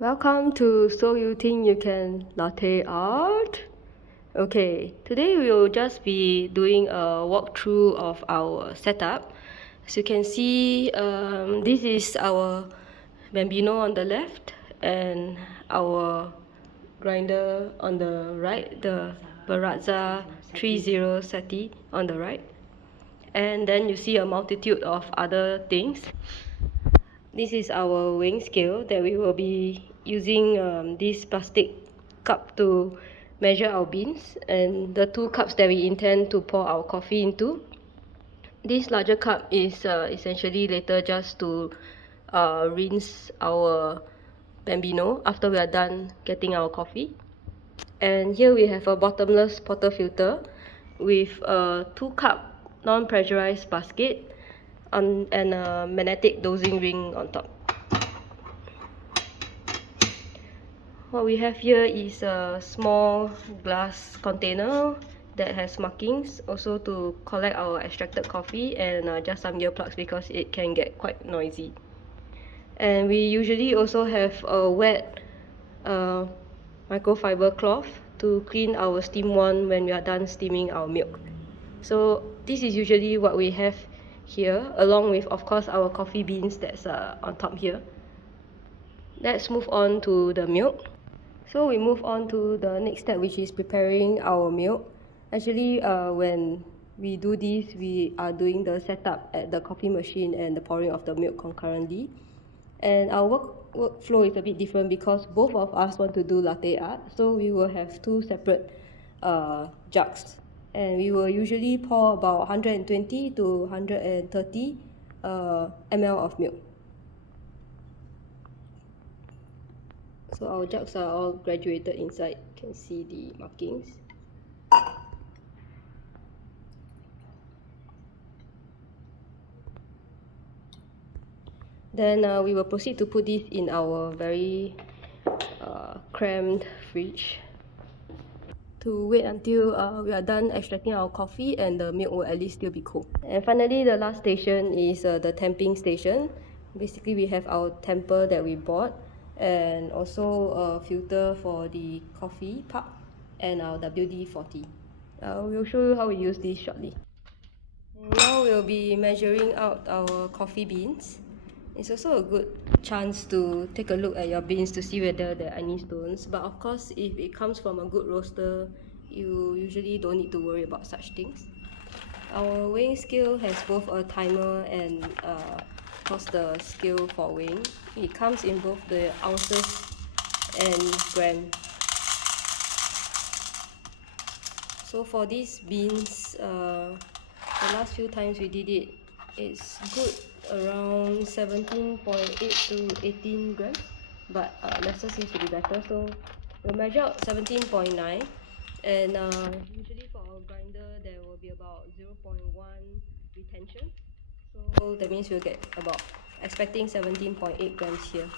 Welcome to So You Think You Can Latte Art. Okay, today we will just be doing a walkthrough of our setup. As you can see, this is our Bambino on the left and our grinder on the right, the Baratza Sette on the right. And then you see a multitude of other things. This is our weighing scale that we will be using this plastic cup to measure our beans and the 2 cups that we intend to pour our coffee into. This larger cup is essentially later just to rinse our Bambino after we are done getting our coffee. And here we have a bottomless portafilter with a 2-cup non-pressurized basket and a magnetic dosing ring on top. What we have here is a small glass container that has markings, also to collect our extracted coffee, and just some earplugs because it can get quite noisy. And we usually also have a wet microfiber cloth to clean our steam wand when we are done steaming our milk. So this is usually what we have here, along with, of course, our coffee beans that's on top here. Let's move on to the milk. So we move on to the next step, which is preparing our milk. Actually, when we do this, we are doing the setup at the coffee machine and the pouring of the milk concurrently. And our workflow is a bit different because both of us want to do latte art. So we will have 2 separate jugs. And we will usually pour about 120 to 130 ml of milk. So our jugs are all graduated inside. You can see the markings. Then we will proceed to put this in our very crammed fridge to wait until we are done extracting our coffee and the milk will at least still be cold. And finally, the last station is the temping station. Basically, we have our temper that we bought and also a filter for the coffee puck and our WD-40. We'll show you how we use this shortly. And now we'll be measuring out our coffee beans. It's also a good chance to take a look at your beans to see whether there are any stones. But of course, if it comes from a good roaster, you usually don't need to worry about such things. Our weighing scale has both a timer and the scale for weighing. It comes in both the ounces and grams. So for these beans, the last few times we did it, it's good around 17.8 to 18 grams, but lesser seems to be better. So we'll measure out 17.9, and usually for our grinder there will be about 0.1 retention. So that means we'll get about expecting 17.8 grams here.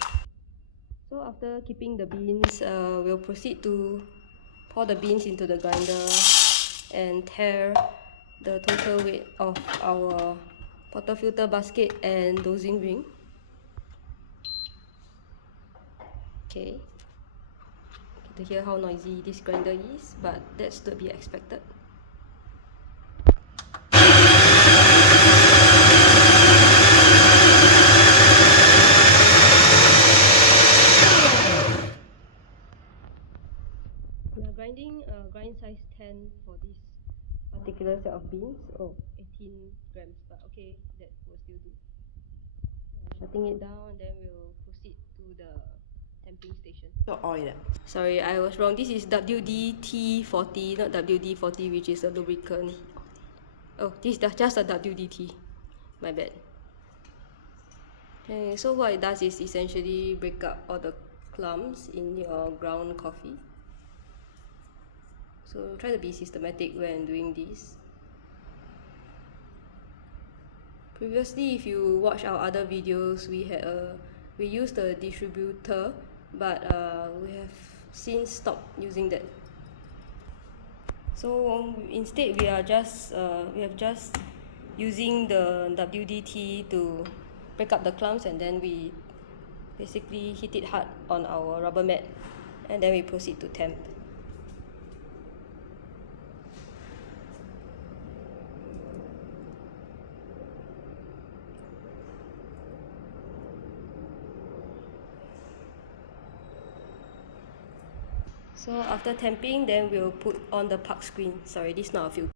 So after keeping the beans, we'll proceed to pour the beans into the grinder and tare the total weight of our portafilter basket and dosing ring. Okay, to hear how noisy this grinder is, but that's to be expected. We are grinding grind size 10 for this particular set of beans. Oh, 18 grams, but okay, that will still do. Shutting it down, then we'll proceed to the temping station. Not oil. Sorry, I was wrong. This is WD-40, not WD-40, which is a lubricant. Oh, this is just a WD-T. My bad. Okay, so what it does is essentially break up all the clumps in your ground coffee. So try to be systematic when doing this. Previously, if you watch our other videos, we used a distributor, but we have since stopped using that. So instead, we have just using the WD-T to break up the clumps, and then we Basically hit it hard on our rubber mat, and then we proceed to temp. So after temping, then we'll put on the puck screen. Sorry, this is not a filter.